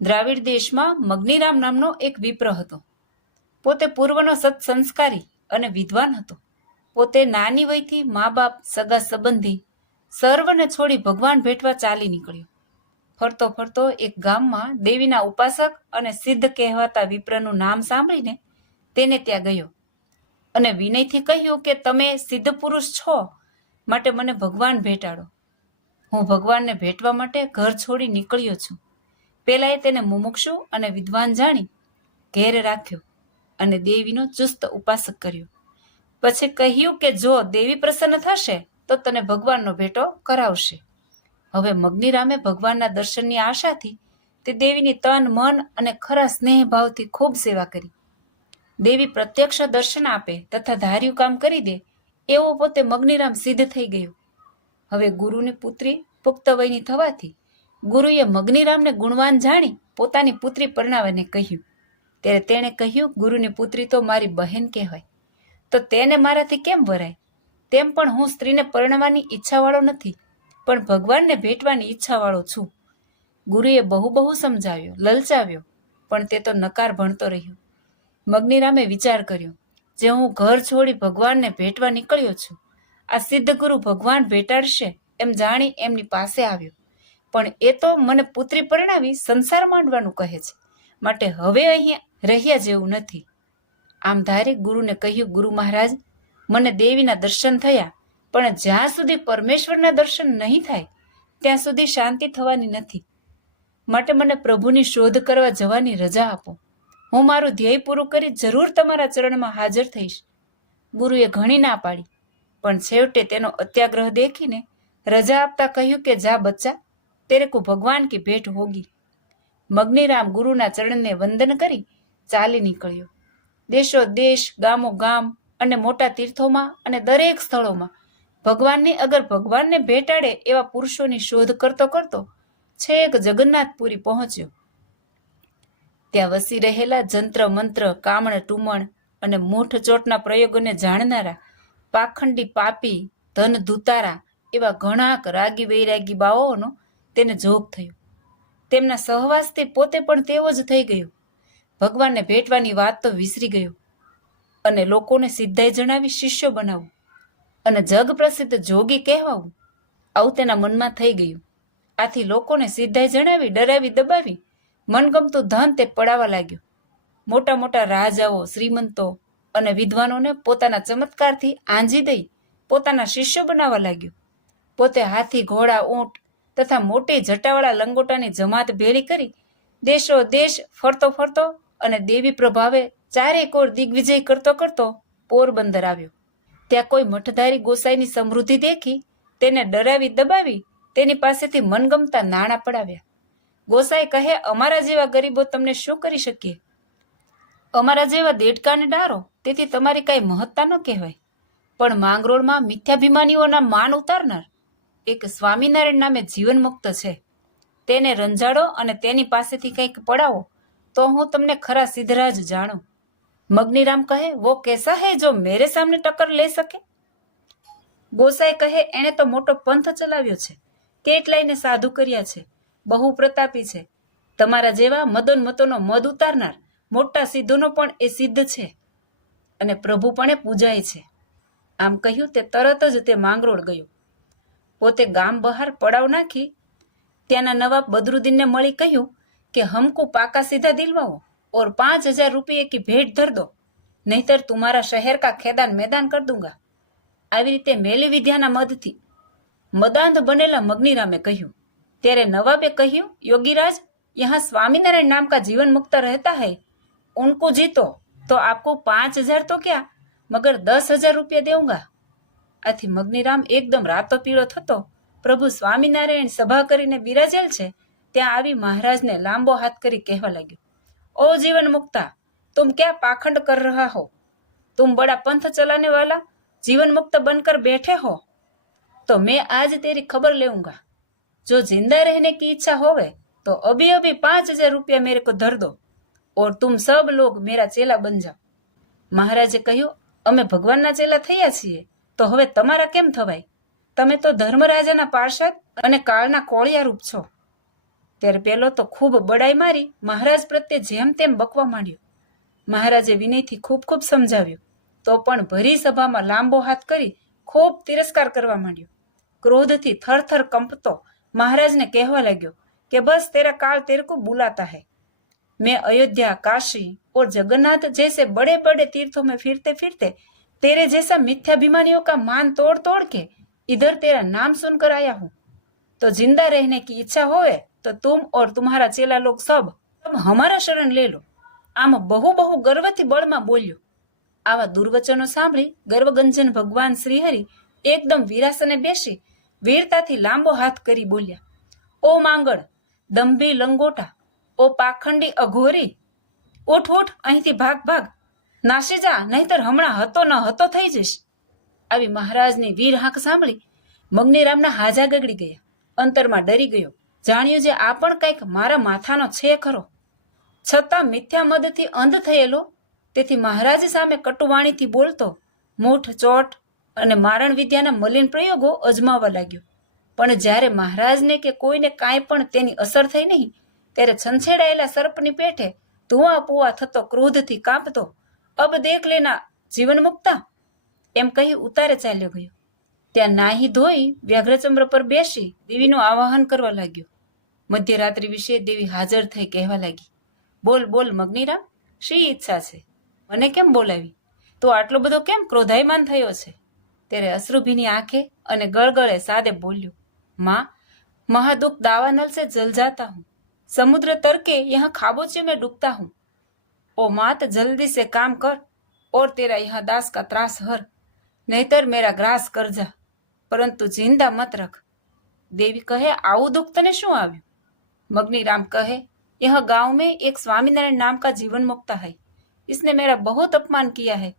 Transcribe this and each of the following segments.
દ્રાવિડ દેશમાં મગ્નિરામ નામનો એક વિપ્ર હતો. પોતે પૂર્વનો સત્સંસ્કારી અને વિદ્વાન હતો. પોતે નાની વયથી મા બાપ, સગા સંબંધી સર્વને છોડી ભગવાન ભેટવા ચાલી નીકળ્યો. ફરતો ફરતો એક ગામમાં દેવીના ઉપાસક અને સિદ્ધ કહેવાતા વિપ્રનું નામ સાંભળીને તેને ત્યાં ગયો અને વિનયથી કહ્યું કે તમે સિદ્ધ પુરુષ છો, માટે મને ભગવાન ભેટાડો. હું ભગવાનને ભેટવા માટે ઘર છોડી નીકળ્યો છું. પેલાએ તેને મુમુક્ષુ અને વિદ્વાન જાણી ઘેર રાખ્યો અને દેવીનો ચુસ્ત ઉપાસક કર્યો. પછી કહ્યું કે જો દેવી પ્રસન્ન થશે તો તને ભગવાનનો ભેટો કરાવશે. હવે મગ્નિરામે ભગવાનના દર્શનની આશાથી તે દેવીની તન, મન અને ખરા સ્નેહ ભાવથી ખૂબ સેવા કરી. દેવી પ્રત્યક્ષ દર્શન આપે તથા ધાર્યું કામ કરી દે એવો પોતે મગ્નિરામ સિદ્ધ થઈ ગયો. હવે ગુરુની પુત્રી પુખ્ત વયની થવાથી ગુરુએ મગ્નિરામને ગુણવાન જાણી પોતાની પુત્રી પરણાવવાને કહ્યું. ત્યારે તેણે કહ્યું, ગુરુની પુત્રી તો મારી બહેન કહેવાય, તો તેને મારાથી કેમ વરાય? તેમ પણ હું સ્ત્રીને પરણવાની ઈચ્છાવાળો નથી, પણ ભગવાનને ભેટવાની ઈચ્છાવાળો છું. ગુરુએ બહુ સમજાવ્યો, લલચાવ્યો, પણ તે તો નકાર ભણતો રહ્યો. મગ્નિરામે વિચાર કર્યો, જે હું ઘર છોડી ભગવાનને ભેટવા નીકળ્યો છું, આ સિદ્ધ ગુરુ ભગવાન ભેટાડશે એમ જાણી એમની પાસે આવ્યો. પણ એ તો મને પુત્રી પરણાવી સંસાર માંડવાનું કહે છે, માટે હવે અહીં રહ્યા જેવું નથી. આમ ધારી ગુરુને કહ્યું, ગુરુ મહારાજ, મને દેવીના દર્શન થયા, પણ જ્યાં સુધી પરમેશ્વરના દર્શન નહીં થાય ત્યાં સુધી શાંતિ થવાની નથી. માટે મને પ્રભુની શોધ કરવા જવાની રજા આપો. હું મારું ધ્યેય પૂરું કરી જરૂર તમારા ચરણમાં હાજર થઈશ. ગુરુએ ઘણી ના પાડી, પણ છેવટે તેનો અત્યાગ્રહ દેખીને રજા આપતા કહ્યું કે જા બચ્ચા, તેરે કો ભગવાન કી ભેટ હોગી. મગ્નિરામ ગુરુના ચરણને વંદન કરી ચાલી નીકળ્યો. દેશો દેશ, ગામો ગામ અને મોટા તીર્થોમાં અને દરેક સ્થળોમાં ભગવાનની અગર ભગવાનને ભેટાડે એવા પુરુષોની શોધ કરતો કરતો છેક જગન્નાથપુરી પહોંચ્યો. ત્યાં વસી રહેલા જંત્ર મંત્ર, કામણ ટુમણ અને મૂઠ ચોટના પ્રયોગોને જાણનારા પાખંડી, પાપી, ધન ધૂતારા એવા ઘણા રાગી વૈરાગી બાવાઓનો તેને જોગ થયો. તેમના સહવાસથી પોતે પણ તેવો જ થઈ ગયો. ભગવાનને ભેટવાની વાત તો વિસરી ગયો અને લોકોને સિદ્ધાઈ જણાવી શિષ્યો બનાવવું અને જગ પ્રસિદ્ધ જોગી કહેવાવું, આવું તેના મનમાં થઈ ગયું. આથી લોકોને સિદ્ધાઈ જણાવી ડરાવી દબાવી મનગમતું ધન તે પડાવવા લાગ્યો. મોટા મોટા રાજાઓ, શ્રીમંતો અને વિદ્વાનોને પોતાના ચમત્કારથી આંજી દઈ પોતાના શિષ્યો બનાવવા લાગ્યો. પોતે હાથી, ઘોડા, ઊંટ તથા મોટી જટાવાળા લંગોટાની જમાત ભેળી કરી દેશો દેશ ફરતો ફરતો અને દેવી પ્રભાવે ચારે કોર દિગ્વિજય કરતો કરતો પોરબંદર આવ્યો. ત્યાં કોઈ મઠધારી ગોસાઈની સમૃદ્ધિ દેખી તેને ડરાવી દબાવી તેની પાસેથી મનગમતા નાણાં પડાવ્યા. ગોસાઈ કહે, અમારા જેવા ગરીબો તમને શું કરી શકીએ? અમારા જેવા દેડકાને ડારો, તેથી તમારી કાંઈ મહત્તા ન કહેવાય. પણ માંગરોળમાં મિથ્યાભિમાનીઓના માન ઉતારનાર એક સ્વામિનારાયણ નામે જીવન મુક્ત છે, તેને રંજાડો અને તેની પાસેથી કંઈક પડાવો તો હું તમને ખરા સિદ્ધરાજ જાણું. મગ્નિરામ કહે, વો કેસા હૈ જો મેરે સામને ટક્કર લે શકે? ગોસાઈ કહે, એણે તો મોટો પંથ ચલાવ્યો છે, કેટલાયને સાધુ કર્યા છે, બહુ પ્રતાપી છે. તમારા જેવા મદોન્મતોનો મદ ઉતારનાર મોટા સિદ્ધોનો પણ એ સિદ્ધ છે અને પ્રભુ પણ એ પૂજાય છે. આમ કહ્યું તે તરત જ તે માંગરોળ ગયો. પોતે ગામ બહાર પડાવ નાખી ત્યાંના નવાબ બદરુદ્દીનને મળી કહ્યું કે હમકો પાકા સીધા દિલવાઓ और 5,000 रुपये की भेंट धर दो, नहींतर तुम्हारा शहर का खेदान मैदान कर दूंगा. આવી રીતે મેલી વિદ્યાના મદથી મદાંધ બનેલા મગ્નિરામે કહ્યું. ત્યારે નવાબે કહ્યું, યોગીરાજ, यहाँ स्वामीनारायण नाम का जीवन मुक्त रहता है, उनको जीतो तो आपको 5,000 तो क्या मगर 10,000 रुपया देऊंगा. આથી મગ્નિરામ એકદમ રાતો પીળો થતો પ્રભુ સ્વામિનારાયણ સભા કરીને બિરાજેલ છે ત્યાં આવી મહારાજને લાંબો હાથ કરી કહેવા લાગ્યો, ओ जीवन मुक्ता, तुम क्या पाखंड कर रहा हो? तुम बड़ा पंथ चलाने वाला जीवन मुक्त बनकर बैठे हो, तो मैं आज तेरी खबर लेऊंगा. जो जिंदा रहने की इच्छा होवे तो अभी अभी 5,000 रुपया मेरे को धर दो और तुम सब लोग मेरा चेला बन जाओ. મહારાજે કહ્યું, અમે ભગવાનના ચેલા થયા છીએ તો હવે તમારા કેમ થવાય? તમે તો ધર્મરાજાના પાર્ષદ અને કાળના કોળિયા રૂપ છો. ત્યારે પેલો તો ખૂબ બડાઈ મારી મહારાજ પ્રત્યે જેમ તેમ બકવા માંડ્યો. મહારાજે વિનયથી ખૂબ ખૂબ સમજાવ્યું, તો પણ ભરી સભામાં લાંબો હાથ કરી ખૂબ તિરસ્કાર કરવા માંડ્યો. ક્રોધથી થરથર કંપતો મહારાજને કહેવા લાગ્યો કે બસ તેરા કાળ તેરકો બુલાતા है. मैं अयोध्या, काशी और जगन्नाथ जैसे बड़े बड़े तीर्थों में फिरते फिरते तेरे जैसा मिथ्याभिमानियों का मान तोड़ तोड़ के इधर तेरा नाम सुनकर आया हूँ. तो जिंदा रहने की इच्छा होवे तो तुम और तुम्हारा चेला लोग सब हमारा शरण ले लो. આમ બહુ બહુ ગર્વથી બળમાં બોલ્યો. આવા દુર્વચનો સાંભળી ગર્વગંજન ભગવાન શ્રીહરિ એકદમ વિરાસને બેસી વીરતાથી લાંબો હાથ કરી બોલ્યા, ઓ માંગળ, દંભી લંગોટા, ઓ પાખંડી અઘોરી, ઉઠ ઉઠ, અહીંથી ભાગ ભાગ, નાસી જા, નહીતર હમણાં હતો ન હતો થઈ જઈશ. આવી મહારાજની વીર હાંક સાંભળી મગનીરામના હાજા ગગડી ગયા. અંતરમાં ડરી ગયો, જાણ્યું જે આ પણ કંઈક મારા માથાનો છે ખરો. છતાં મિથ્યા મદથી અંધ થયેલો, તેથી મહારાજ સામે કટુવાણીથી બોલતો મૂઠ ચોટ અને મારણ વિદ્યાના મલિન પ્રયોગો અજમાવવા લાગ્યો. પણ જ્યારે મહારાજને કે કોઈને કાંઈ પણ તેની અસર થઈ નહીં, ત્યારે છંછેડાયેલા સર્પની પેઠે ધુઆ પુઆ થતો ક્રોધથી કાંપતો, અબ દેખ લેના જીવન મુક્તા, એમ કહી ઉતારે ચાલ્યો ગયો. ત્યાં નાહી ધોઈ વ્યાઘ્રચંદ્ર પર બેસી દેવીનું આવાહન કરવા લાગ્યો. મધ્યરાત્રિ વિશે દેવી હાજર થઈ કહેવા લાગી, બોલ બોલ મગનીરામ, શી ઈચ્છા છે? મને કેમ બોલાવી? તો આટલો બધો કેમ ક્રોધાયમાન થયો છે? ત્યારે અશ્રુભીની આંખે અને ગળગળે સાદે બોલ્યો, माँ, महादुख दावानल से जल जाता हूँ, समुद्र तर के यहाँ खाबोचियों में डूबता हूँ. ओ मात, जल्दी से काम कर और तेरा यहाँ दास का त्रास हर, नहीतर मेरा ग्रास कर जा, परंतु जिंदा मत रख. देवी કહે, આવું દુઃખ તને શું આવ્યું? मगनीराम कहे, यह गांव में एक स्वामीनारायण नाम का जीवन मुक्ता है, इसने मेरा बहुत अपमान किया है,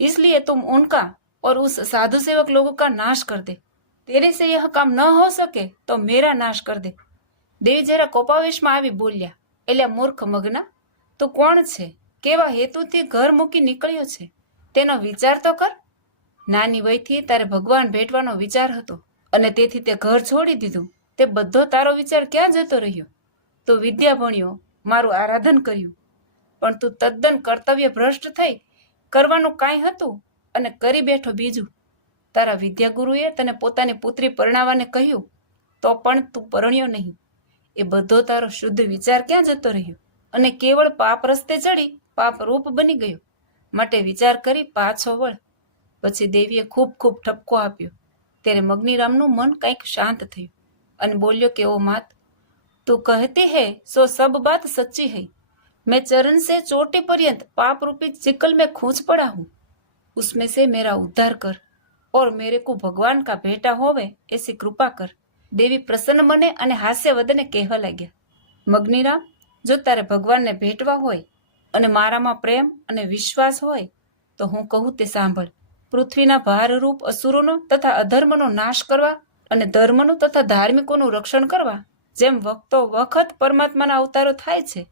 इसलिए तुम उनका और उस साधु सेवक लोगों का नाश कर दे. तेरे से यह काम न हो सके तो मेरा नाश कर दे. દેવી જરા કોપાવેશમાં આવી બોલ્યા, એલા મૂર્ખ મગના, તું કોણ છે? કેવા હેતુથી ઘર મૂકી નીકળ્યો છે? તેનો વિચાર તો કર. નાની વયથી તારે ભગવાન ભેટવાનો વિચાર હતો અને તેથી તે ઘર છોડી દીધું. તે બધો તારો વિચાર ક્યાં જતો રહ્યો? તું વિદ્યા ભણ્યો, મારું આરાધન કર્યું, પણ તું તદ્દન કર્તવ્ય ભ્રષ્ટ થઈ કરવાનું કાંઈ હતું અને કરી બેઠો બીજું. તારા વિદ્યાગુરુએ તને પોતાની પુત્રી પરણાવવાને કહ્યું, તો પણ તું પરણ્યો નહીં. એ બધો તારો શુદ્ધ વિચાર ક્યાં જતો રહ્યો અને કેવળ પાપ રસ્તે ચડી પાપ રૂપ બની ગયો. માટે વિચાર કરી પાછો વળ. પછી દેવીએ ખૂબ ખૂબ ઠપકો આપ્યો. ત્યારે મગનીરામનું મન કંઈક શાંત થયું અને બોલ્યો કે ઓ માત, तू कहती है सो सब बात सच्ची है. मैं चरण से चोटी पर्यंत पाप रूपी चिकल में खूंच पड़ा हूँ. उसमें से मेरा उद्धार कर और मेरे को भगवान का भेटा होवे ऐसी कृपा कर. દેવી પ્રસન્ન મને અને હાસ્ય વદને કહેવા લાગ્યા, મગનીરામ, જો તારે ભગવાનને ભેટવા હોય અને મારામાં પ્રેમ અને વિશ્વાસ હોય તો હું કહું તે સાંભળ. પૃથ્વીના ભારરૂપ અસુરોનો તથા અધર્મનો નાશ કરવા અને ધર્મનું તથા ધાર્મિકોનું રક્ષણ કરવા જેમ વખતો વખત પરમાત્માના અવતારો થાય છે,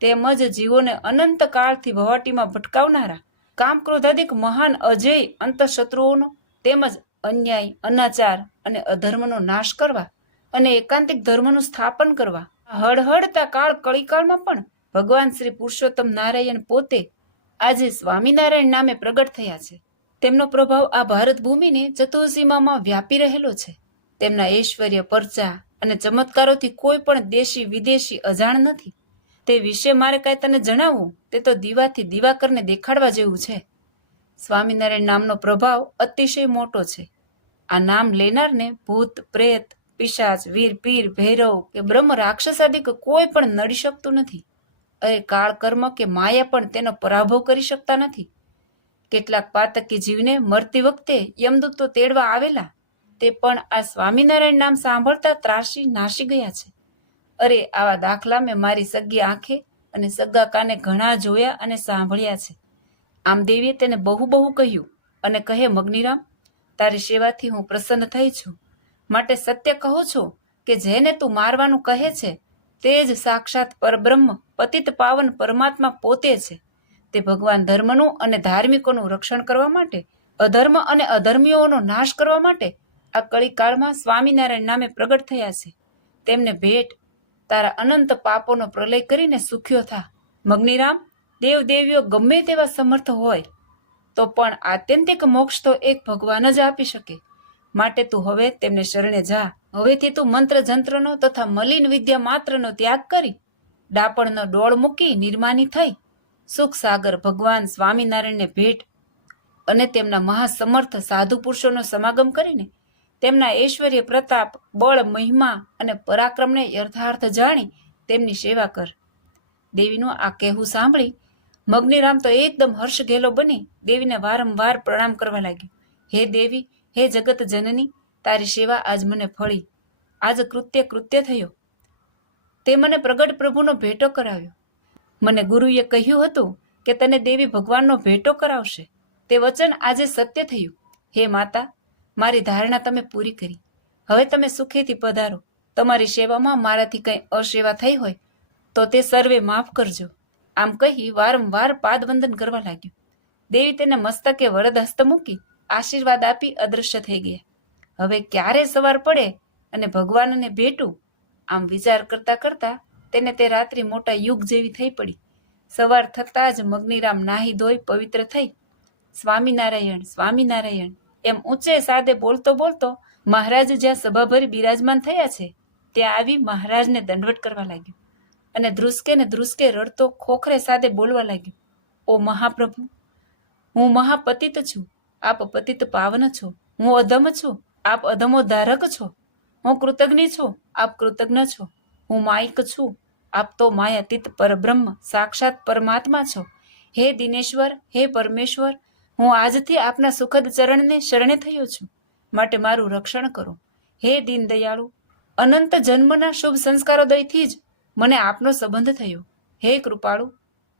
તેમજ જીવોને અનંત કાળથી ભવાટીમાં ભટકાવનારા કામ ક્રોધાદિક મહાન અજેય અંતઃશત્રુઓનો તેમજ અન્યાય, અનાચાર અને અધર્મનો નાશ કરવા અને એકાંતિક ધર્મનું સ્થાપન કરવા હળહળતા કાળ કળીકાળમાં પણ ભગવાન શ્રી પુરુષોત્તમ નારાયણ પોતે આજે સ્વામિનારાયણ નામે પ્રગટ થયા છે. તેમનો પ્રભાવ આ ભારત ભૂમિને ચતુર્સીમામાં વ્યાપી રહેલો છે. તેમના ઐશ્વર્ય, પરચા અને ચમત્કારોથી કોઈ પણ દેશી વિદેશી અજાણ નથી. તે વિશે મારે કાંઈ તને જણાવવું તે તો દીવાથી દિવાકરને દેખાડવા જેવું છે. સ્વામિનારાયણ નામનો પ્રભાવ અતિશય મોટો છે. આ નામ લેનારને ભૂત, પ્રેત, પિશાચ, વીર, પીર, ભૈરવ કે બ્રહ્મ રાક્ષસાદિક કોઈ પણ નડી શકતું નથી. અરે કાળ કર્મ કે માયા પણ તેનો પરાભવ કરી શકતા નથી. કેટલાક પાતકી જીવને મરતી વખતે યમદૂતો તેડવા આવેલા, તે પણ આ સ્વામિનારાયણ નામ સાંભળતા ત્રાસી નાસી ગયા છે. અરે આવા દાખલા મેં મારી સગી આંખે અને સગા કાને ઘણા જોયા અને સાંભળ્યા છે. આમ દેવીએ તેને બહુ બહુ કહ્યું અને કહે, મગનીરામ, તારી સેવાથી હું પ્રસન્ન થઈ છું, માટે સત્ય કહું છું કે જેને તું મારવાનું કહે છે તે જ સાક્ષાત પરબ્રહ્મ પતિત પાવન પરમાત્મા પોતે છે. તે ભગવાન ધર્મનું અને ધાર્મિકોનું રક્ષણ કરવા માટે, અધર્મ અને અધર્મીઓનો નાશ કરવા માટે આ કળીકાળમાં સ્વામિનારાયણ નામે પ્રગટ થયા છે. તેમને ભેટ તારા અનંત પાપોનો પ્રલય કરીને સુખ્યો થા. મગ્નિરામ, દેવદેવીઓ ગમે તેવા સમર્થ હોય તો પણ આત્યંતિક મોક્ષ તો એક ભગવાન જ આપી શકે. માટે તું હવે તેમને શરણે જા. હવેથી તું મંત્ર જંત્રનો તથા મલિન વિદ્યા માત્રનો ત્યાગ કરી ડાપણનો ડોળ મૂકી નિર્માની થઈ સુખ સાગર ભગવાન સ્વામિનારાયણને ભેટ અને તેમના મહાસમર્થ સાધુ પુરુષોનો સમાગમ કરીને તેમના ઐશ્વર્ય પ્રતાપ બળ મહિમા અને પરાક્રમને યથાર્થ જાણી તેમની સેવા કર. દેવીનું આ કહેવું સાંભળી મગ્નિરામ તો એકદમ હર્ષઘેલો બની દેવીને વારંવાર પ્રણામ કરવા લાગ્યો. હે દેવી, હે જગત જનની, તારી સેવા આજ મને ફળી. આજ કૃત્ય થયો. તે મને પ્રગટ પ્રભુનો ભેટો કરાવ્યો. મને ગુરુએ કહ્યું હતું કે તને દેવી ભગવાનનો ભેટો કરાવશે. તે વચન આજે સત્ય થયું. હે માતા, મારી ધારણા તમે પૂરી કરી. હવે તમે સુખેથી પધારો. તમારી સેવામાં મારાથી કંઈ અસેવા થઈ હોય તો તે સર્વે માફ કરજો. આમ કહી વારંવાર પાદવંદન કરવા લાગ્યું. દેવી તેને મસ્તકે વરદ હસ્ત મૂકી આશીર્વાદ આપી અદૃશ્ય થઈ ગયા. હવે ક્યારે સવાર પડે અને ભગવાનને ભેટું, આમ વિચાર કરતા કરતા તેને તે રાત્રિ મોટા યુગ જેવી થઈ પડી. સવાર થતાં જ મગ્નિરામ નાહી ધોઈ પવિત્ર થઈ સ્વામિનારાયણ સ્વામિનારાયણ એમ ઊંચે સાદે બોલતો બોલતો મહારાજ જ્યાં સભાભરી બિરાજમાન થયા છે ત્યાં આવી મહારાજને દંડવટ કરવા લાગ્યો અને ધ્રુસકે રડતો ખોખરે સાદે બોલવા લાગ્યો. ઓ મહાપ્રભુ, હું મહાપતિત છું, આપ પતિત પાવન છો. હું અધમ છું, આપ અધમોદ્ધારક છો. હું કૃતજ્ઞ છું, આપ કૃતજ્ઞ છો. હું માયિક છું, આપ તો માયાતીત પરબ્રહ્મ સાક્ષાત પરમાત્મા છો. હે દિનેશ્વર, હે પરમેશ્વર, હું આજથી આપના સુખદ ચરણને શરણે થયો છું, માટે મારું રક્ષણ કરો. હે દીનદયાળુ, અનંત જન્મના શુભ સંસ્કારો દયથી જ મને આપનો સંબંધ થયો. હે કૃપાળુ,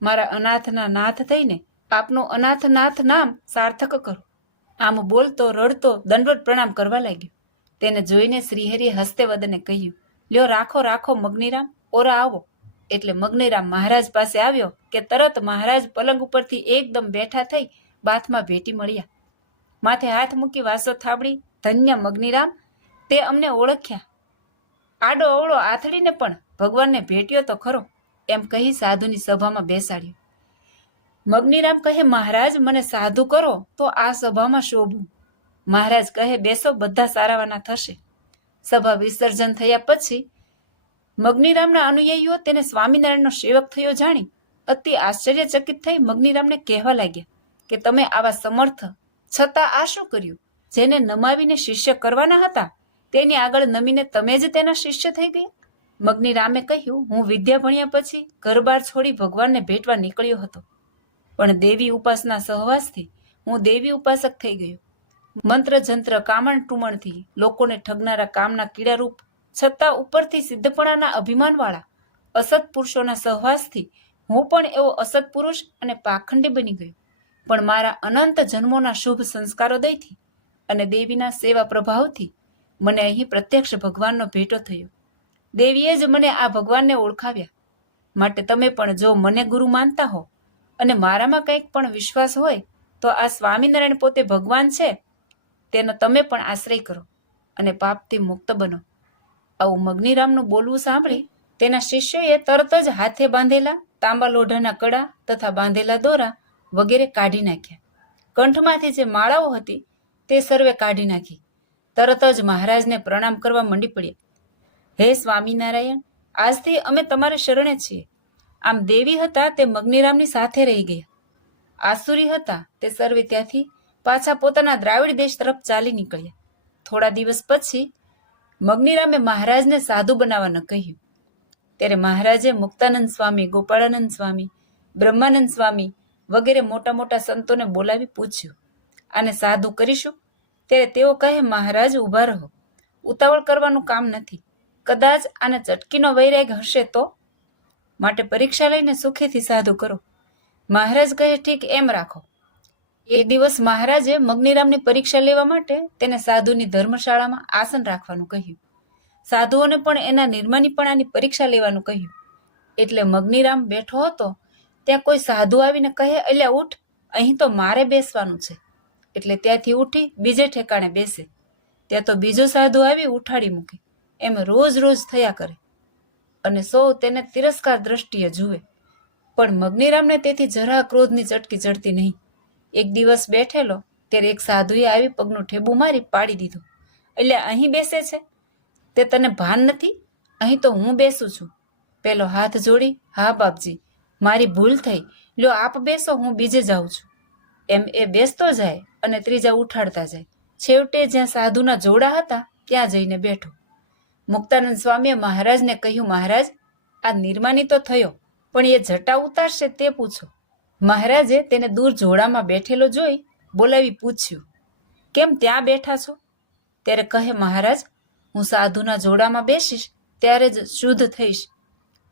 મારા અનાથના નાથ થઈને આપનું અનાથનાથ નામ સાર્થક કરો. આમ બોલતો રડતો દંડવત પ્રણામ કરવા લાગ્યો. તેને જોઈને શ્રીહરિએ હસ્તે વદને કહ્યું, લ્યો રાખો રાખો મગ્નિરામ, ઓરા આવો. એટલે મગ્નિરામ મહારાજ પાસે આવ્યો કે તરત મહારાજ પલંગ ઉપરથી એકદમ બેઠા થઈ બાથમાં ભેટી મળ્યા. માથે હાથ મૂકી વાસો થાબડી, ધન્ય મગ્નિરામ, તે અમને ઓળખ્યા. આડો અવળો આથડીને પણ ભગવાનને ભેટ્યો તો ખરો, એમ કહી સાધુની સભામાં બેસાડ્યો. મગ્નિરામ કહે, મહારાજ મને સાધુ કરો તો આ સભામાં શોભું. મહારાજ કહે, બેસો, બધા સારાવાના થશે. સભા વિસર્જન થયા પછી મગ્નિરામના અનુયાયીઓ તેને સ્વામિનારાયણનો સેવક થયો જાણી અતિ આશ્ચર્યચકિત થઈ મગ્નિરામને કહેવા લાગ્યા કે તમે આવા સમર્થ છતાં આ શું કર્યું? જેને નમાવીને શિષ્ય કરવાના હતા તેની આગળ નમીને તમે જ તેના શિષ્ય થઈ ગયા. મગ્નિરામે કહ્યું, હું વિદ્યા ભણ્યા પછી ઘરબાર છોડી ભગવાનને ભેટવા નીકળ્યો હતો, પણ દેવી ઉપાસના સહવાસથી હું દેવી ઉપાસક થઈ ગયો. મંત્ર જંત્ર કામણ ટુમણથી લોકોને ઠગનારા કામના કીડારૂપ છતાં ઉપરથી સિદ્ધપણાના અભિમાનવાળા અસત પુરુષોના સહવાસથી હું પણ એવો અસત પુરુષ અને પાખંડી બની ગયો. પણ મારા અનંત જન્મોના શુભ સંસ્કારો દયથી અને દેવીના સેવા પ્રભાવથી મને અહીં પ્રત્યક્ષ ભગવાનનો ભેટો થયો. દેવીએ જ મને આ ભગવાનને ઓળખાવ્યા. માટે તમે પણ જો મને ગુરુ માનતા હો અને મારામાં કંઈક પણ વિશ્વાસ હોય તો આ સ્વામિનારાયણ પોતે ભગવાન છે તેનો તમે પણ આશ્રય કરો અને પાપથી મુક્ત બનો. આવું મગ્નિરામનું બોલવું સાંભળી તેના શિષ્યોએ તરત જ હાથે બાંધેલા તાંબા લોઢાના કડા તથા બાંધેલા દોરા વગેરે કાઢી નાખ્યા. કંઠમાંથી જે માળાઓ હતી તે સર્વે કાઢી નાખી. તરત જ મહારાજને પ્રણામ કરવા મંડી પડ્યા. હે સ્વામિનારાયણ, આજથી અમે તમારે શરણે છીએ. આમ દેવી હતા તે મગ્નિરામની સાથે રહી ગયા. આસુરી હતા તે સર્વે ત્યાંથી પાછા પોતાના દ્રાવિડ દેશ તરફ ચાલી નીકળ્યા. થોડા દિવસ પછી મગ્નિરામે મહારાજને સાધુ બનાવવાનું કહ્યું. ત્યારે મહારાજે મુક્તાનંદ સ્વામી, ગોપાળાનંદ સ્વામી, બ્રહ્માનંદ સ્વામી વગેરે મોટા મોટા સંતોને બોલાવી પૂછ્યું, આને સાધુ કરીશું? ત્યારે તેઓ કહે, મહારાજ ઊભા રહો, ઉતાવળ કરવાનું કામ નથી. કદાચ આને ચટકીનો વૈરાગ હશે તો, માટે પરીક્ષા લઈને સુખેથી સાધુ કરો. મહારાજ કહે, ઠીક, એમ રાખો. એક દિવસ મહારાજે મગ્નિરામની પરીક્ષા લેવા માટે તેને સાધુની ધર્મશાળામાં આસન રાખવાનું કહ્યું. સાધુઓને પણ એના નિર્માનીપણાની પરીક્ષા લેવાનું કહ્યું. એટલે મગ્નિરામ બેઠો હતો ત્યાં કોઈ સાધુ આવીને કહે, અલ્યા ઉઠ, અહીં તો મારે બેસવાનું છે. એટલે ત્યાંથી ઉઠી બીજે ઠેકાણે બેસે. ત્યાં તો બીજો સાધુ આવી ઉઠાડી મૂકે. એમ રોજ રોજ થયા કરે. અને સૌ તેને તિરસ્કાર દ્રષ્ટિએ જુએ. પણ મગનીરામને તેથી જરા ક્રોધની ચટકી ચડતી નહીં. એક દિવસ બેઠેલો ત્યારે એક સાધુએ આવી પગનું ઠેબુ મારી પાડી દીધું. એટલે અહીં બેસે છે? તે તને ભાન નથી? અહીં તો હું બેસું છું. પેલો હાથ જોડી, હા બાપજી, મારી ભૂલ થઈ, લ્યો આપ બેસો, હું બીજે જાઉં છું. એમ એ બેસતો જાય અને ત્રીજા ઉઠાડતા જાય. છેવટે જ્યાં સાધુના જોડા હતા ત્યાં જઈને બેઠો. મુક્તાનંદ સ્વામીએ મહારાજને કહ્યું, મહારાજ, આ નિર્માની તો થયો, પણ એ જટા ઉતારશે તે પૂછો. મહારાજે તેને દૂર જોડામાં બેઠેલો જોઈ બોલાવી પૂછ્યું, કેમ ત્યાં બેઠા છો? ત્યારે કહે, મહારાજ, હું સાધુના જોડામાં બેસીશ ત્યારે જ શુદ્ધ થઈશ.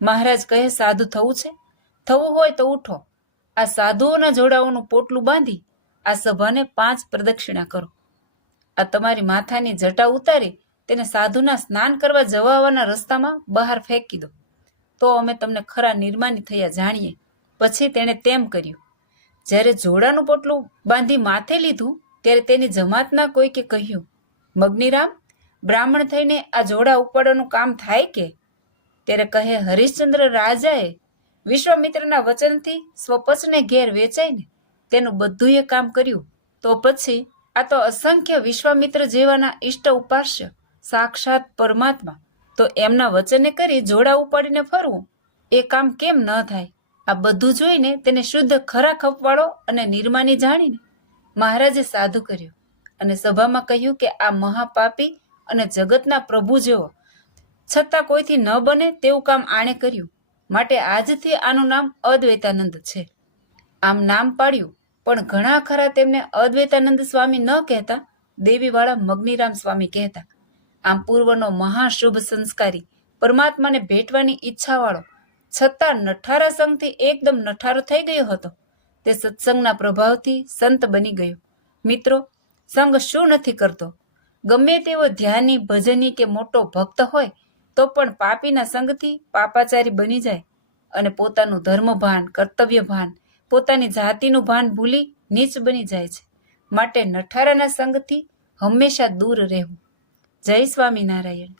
મહારાજ કહે, સાધુ થવું છે? થવું હોય તો ઉઠો. આ સાધુઓના જોડાઓનું પોટલું બાંધી આ સભાને 5 પ્રદક્ષિણા કરો. આ તમારી માથાની જટા ઉતારી તેને સાધુના સ્નાન કરવા જવા આવવાના રસ્તામાં બહાર ફેંકી દો, તો અમે તમને ખરા નિર્માની થયા જાણીએ. પછી તેણે તેમ કર્યું. જ્યારે જોડાનું પોટલું બાંધી માથે લીધું ત્યારે તેની જમાતના કોઈકે કહ્યું, મગનીરામ, બ્રાહ્મણ થઈને આ જોડા ઉપાડવાનું કામ થાય કે? ત્યારે કહે, હરિશ્ચંદ્ર રાજાએ વિશ્વામિત્રના વચનથી સ્વપચને ઘેર વેચાઈને તેનું બધું એ કામ કર્યું, તો પછી આ તો અસંખ્ય વિશ્વામિત્ર જેવાના ઇષ્ટ ઉપાસ્ય સાક્ષાત પરમાત્મા, તો એમના વચને કરી જોડા ઉપાડીને ફરવું એ કામ કેમ ન થાય? આ બધું જોઈને તેને શુદ્ધ ખરા ખપવાળો અને નિર્માની જાણીને મહારાજે સાધુ કર્યો અને સભામાં કહ્યું કે આ મહાપાપી અને જગતના પ્રભુ જેવો છતાં કોઈથી ન બને તેવું કામ આણે કર્યું, માટે આજથી આનું નામ અદ્વૈતાનંદ છે. આમ નામ પાડ્યું, પણ ઘણા ખરા તેમને અદ્વૈતાનંદ સ્વામી ન કહેતા, દેવીવાળા મગનીરામ સ્વામી કહેતા. આમ પૂર્વનો મહાશુભ સંસ્કારી, પરમાત્માને ભેટવાની ઈચ્છાવાળો, છતાં નઠારા સંગથી એકદમ નઠારો થઈ ગયો હતો, તે સત્સંગના પ્રભાવથી સંત બની ગયો. મિત્રો, સંગ શું નથી કરતો? ગમે તેવો ધ્યાની, ભજની કે મોટો ભક્ત હોય તો પણ પાપીના સંગથી પાપાચારી બની જાય અને પોતાનું ધર્મભાન, કર્તવ્ય ભાન, પોતાની જાતિનું ભાન ભૂલી નીચ બની જાય છે. માટે નઠારાના સંગથી હંમેશા દૂર રહેવું. જય સ્વામિનારાયણ.